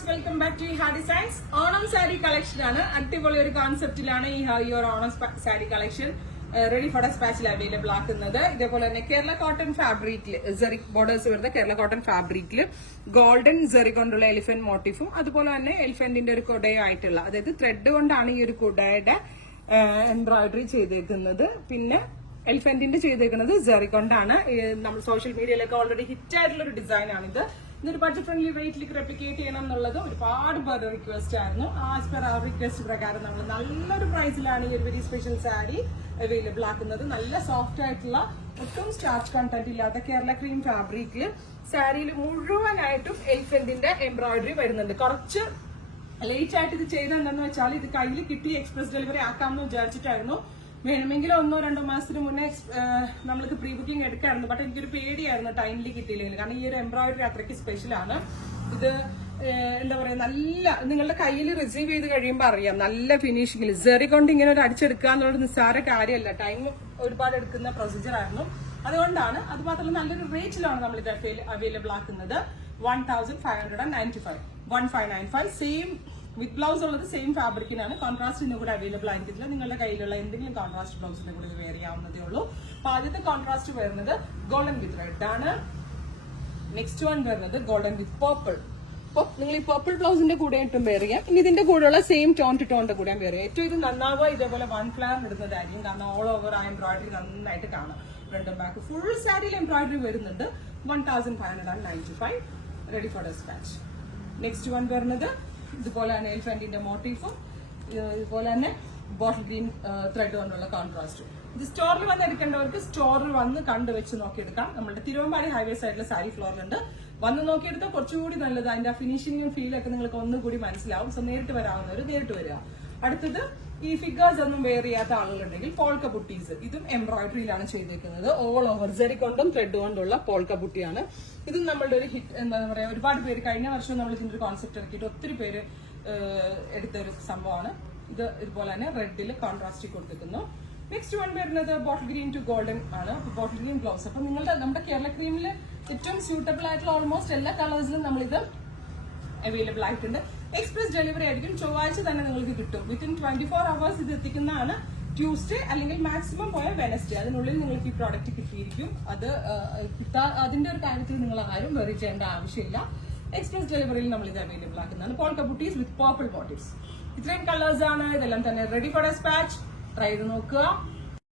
Viewers, welcome back to ഹാ designs. Onam sari collection ആണ്. അടിപൊളി ഒരു കോൺസെപ്റ്റിലാണ് ഈ Onam sari collection ready for ഡെസ്പാച്ചിൽ അവൈലബിൾ ആക്കുന്നത്. ഇതേപോലെ തന്നെ കേരള കോട്ടൺ ഫാബ്രിക്കിൽ സെറി ബോർഡേഴ്സ് വരുന്ന കേരള കോട്ടൺ ഫാബ്രിക്കിൽ ഗോൾഡൻ സെറി കൊണ്ടുള്ള എലിഫന്റ് മോട്ടീഫും അതുപോലെ തന്നെ എലിഫന്റിന്റെ ഒരു കുടയായിട്ടുള്ള, അതായത് ത്രെഡ് കൊണ്ടാണ് ഈ ഒരു കുടയുടെ എംബ്രോയിഡറി ചെയ്തേക്കുന്നത്. പിന്നെ എലിഫന്റിന്റെ ചെയ്തേക്കുന്നത് സെറി കൊണ്ടാണ്. നമ്മൾ സോഷ്യൽ മീഡിയയിലൊക്കെ ഓൾറെഡി ഹിറ്റ് ആയിട്ടുള്ള ഒരു ഡിസൈൻ ആണിത്. ഇതൊരു ബഡ്ജറ്റ് ഫ്രണ്ട്ലി റേറ്റിലേക്ക് റെപ്ലിക്കേറ്റ് ചെയ്യണം എന്നുള്ളത് ഒരുപാട് പേരുടെ റിക്വസ്റ്റ് ആയിരുന്നു. ആസ് പെർ ആ റിക്വസ്റ്റ് പ്രകാരം നമ്മൾ നല്ലൊരു പ്രൈസിലാണ് ഈ ഒരു വെരി സ്പെഷ്യൽ സാരി അവൈലബിൾ ആക്കുന്നത്. നല്ല സോഫ്റ്റ് ആയിട്ടുള്ള, ഒട്ടും സ്റ്റാർച്ച് കണ്ടന്റ് ഇല്ലാത്ത കേരള ക്രീം ഫാബ്രിക്കിൽ സാരിയിൽ മുഴുവനായിട്ടും എലിഫന്റിന്റെ എംബ്രോയിഡറി വരുന്നുണ്ട്. കുറച്ച് ലേറ്റ് ആയിട്ട് ഇത് ചെയ്തെന്താന്ന് വെച്ചാൽ ഇത് കയ്യിൽ കിട്ടി എക്സ്പ്രസ് ഡെലിവറി ആക്കാമെന്ന് വിചാരിച്ചിട്ടായിരുന്നു. വേണമെങ്കിൽ 1-2 മാസത്തിന് മുന്നേ നമ്മൾക്ക് പ്രീ ബുക്കിംഗ് എടുക്കായിരുന്നു. ബട്ട് എനിക്കൊരു പേടിയായിരുന്നു ടൈമിൽ കിട്ടിയില്ലെങ്കിൽ. കാരണം ഈ ഒരു എംബ്രോയിഡറി അത്രയ്ക്ക് സ്പെഷ്യലാണ്. ഇത് എന്താ പറയാ, നല്ല നിങ്ങളുടെ കയ്യിൽ റിസീവ് ചെയ്ത് കഴിയുമ്പോൾ അറിയാം നല്ല ഫിനിഷിംഗിൽ. സെറി കൊണ്ട് ഇങ്ങനെ ഒരു അടിച്ചെടുക്കുക എന്നുള്ളത് നിസ്സാര കാര്യമല്ല, ടൈം ഒരുപാട് എടുക്കുന്ന പ്രൊസീജിയർ ആയിരുന്നു. അതുകൊണ്ടാണ്. അത് മാത്രമല്ല നല്ലൊരു റേറ്റിലാണ് നമ്മൾ ഇത് അവൈലബിൾ ആക്കുന്നത്. 1595 1595 സെയിം വിത്ത് ബ്ലൗസ് ഉള്ളത് സെയിം ഫാബ്രിക്കിനാണ്. കോൺട്രാസ്റ്റിന്റെ കൂടെ അവൈലബിൾ ആയിരിക്കില്ല. നിങ്ങളുടെ കയ്യിലുള്ള എന്തെങ്കിലും കോൺട്രാസ്റ്റ് ബ്ലൗസിന്റെ കൂടെ വെയർ ചെയ്യാവുന്നതേ ഉള്ളൂ. അപ്പൊ ആദ്യത്തെ കോൺട്രാസ്റ്റ് വരുന്നത് ഗോൾഡൻ വിത്ത് റെഡ് ആണ്. നെക്സ്റ്റ് വൺ വരുന്നത് ഗോൾഡൻ വിത്ത് പർപ്പിൾ. അപ്പൊ നിങ്ങൾ ഈ പർപ്പിൾ ബ്ലൗസിന്റെ കൂടെ ഇട്ടും വെയർ ചെയ്യാം. ഇനി ഇതിന്റെ കൂടെയുള്ള സെയിം ടോൺ ടു ടോണിന്റെ കൂടെ വെയർ ചെയ്യാം. ഏറ്റവും ഇത് നന്നാവുക ഇതേപോലെ 1 ഫ്ലവർ ഇടുന്നതായിരിക്കും. കാരണം ഓൾ ഓവർ ആ എംബ്രോയിഡറി നന്നായിട്ട് കാണാം. ഫ്രണ്ട് ബാക്ക് ഫുൾ സാരിയിൽ എംബ്രോയിഡറി വരുന്നുണ്ട്. 1595 ready for despatch. Next one വരുന്നത് ഇതുപോലെ തന്നെ എലിഫന്റിന്റെ മോട്ടീഫും ഇതുപോലെ തന്നെ ബോട്ടിൽ ഗ്രീൻ ത്രെഡ് കൊണ്ടുള്ള കോൺട്രാസ്റ്റും. ഇത് സ്റ്റോറിൽ വന്ന് എടുക്കേണ്ടവർക്ക് സ്റ്റോറിൽ വന്ന് കണ്ടുവെച്ച് നോക്കിയെടുക്കാം. നമ്മുടെ തിരുവമ്പാടി ഹൈവേ സൈഡിലെ സാരി ഫ്ലോറിലുണ്ട്. വന്ന് നോക്കിയെടുത്താൽ കുറച്ചുകൂടി നല്ലത്. അതിന്റെ ആ ഫിനിഷിംഗും ഫീലൊക്കെ നിങ്ങൾക്ക് ഒന്നുകൂടി മനസ്സിലാവും. സോ നേരിട്ട് വരാവുന്നവർ നേരിട്ട് വരിക. അടുത്തത് ഈ ഫിഗേഴ്സ് ഒന്നും വെയർ ചെയ്യാത്ത ആളുകളുണ്ടെങ്കിൽ പോൾക്ക ബുട്ടീസ്. ഇതും എംബ്രോയിഡറിയിലാണ് ചെയ്തേക്കുന്നത്. ഓൾ ഓവർ സെറി കൊണ്ടും ത്രെഡ് കൊണ്ടുള്ള പോൾക്ക ബുട്ടിയാണ്. ഇതും നമ്മളുടെ ഒരു ഹിറ്റ്. എന്താ പറയാ, ഒരുപാട് പേര് കഴിഞ്ഞ വർഷം നമ്മൾ ഇതിന്റെ ഒരു കോൺസെപ്റ്റ് ഇറക്കിയിട്ട് ഒത്തിരി പേര് എടുത്തൊരു സംഭവമാണ്. ഇത് ഇതുപോലെ തന്നെ റെഡിൽ കോൺട്രാസ്റ്റ് കൊടുത്തിരിക്കുന്നു. നെക്സ്റ്റ് വൺ വരുന്നത് ബോട്ടിൽ ഗ്രീൻ ടു ഗോൾഡൻ ആണ്. Bottle green blouse. അപ്പൊ നമ്മുടെ കേരള ക്രീമിൽ ഏറ്റവും സ്യൂട്ടബിൾ ആയിട്ടുള്ള ഓൾമോസ്റ്റ് എല്ലാ കളേഴ്സിലും നമ്മളിത് അവൈലബിൾ ആയിട്ടുണ്ട്. എക്സ്പ്രസ് ഡെലിവറി ആയിരിക്കും. ചൊവ്വാഴ്ച തന്നെ നിങ്ങൾക്ക് കിട്ടും. വിത്തിൻ 24 hours ഇത് എത്തിക്കുന്നതാണ്. ട്യൂസ്ഡേ അല്ലെങ്കിൽ മാക്സിമം പോയ വെനസ്ഡേ അതിനുള്ളിൽ നിങ്ങൾക്ക് ഈ പ്രോഡക്റ്റ് കിട്ടിയിരിക്കും. അതിന്റെ ഒരു കാര്യത്തിൽ നിങ്ങൾ ആരും വെറി ചെയ്യേണ്ട ആവശ്യമില്ല. എക്സ്പ്രസ് ഡെലിവറിയിൽ നമ്മൾ ഇത് അവൈലബിൾ ആക്കുന്നതാണ്. Polka buttis with purple bottles. ഇത്രയും കളേഴ്സ് ആണ്. ഇതെല്ലാം തന്നെ റെഡി ഫോർ ഡെസ്പാച്ച്. ട്രൈ ചെയ്ത് നോക്കുക.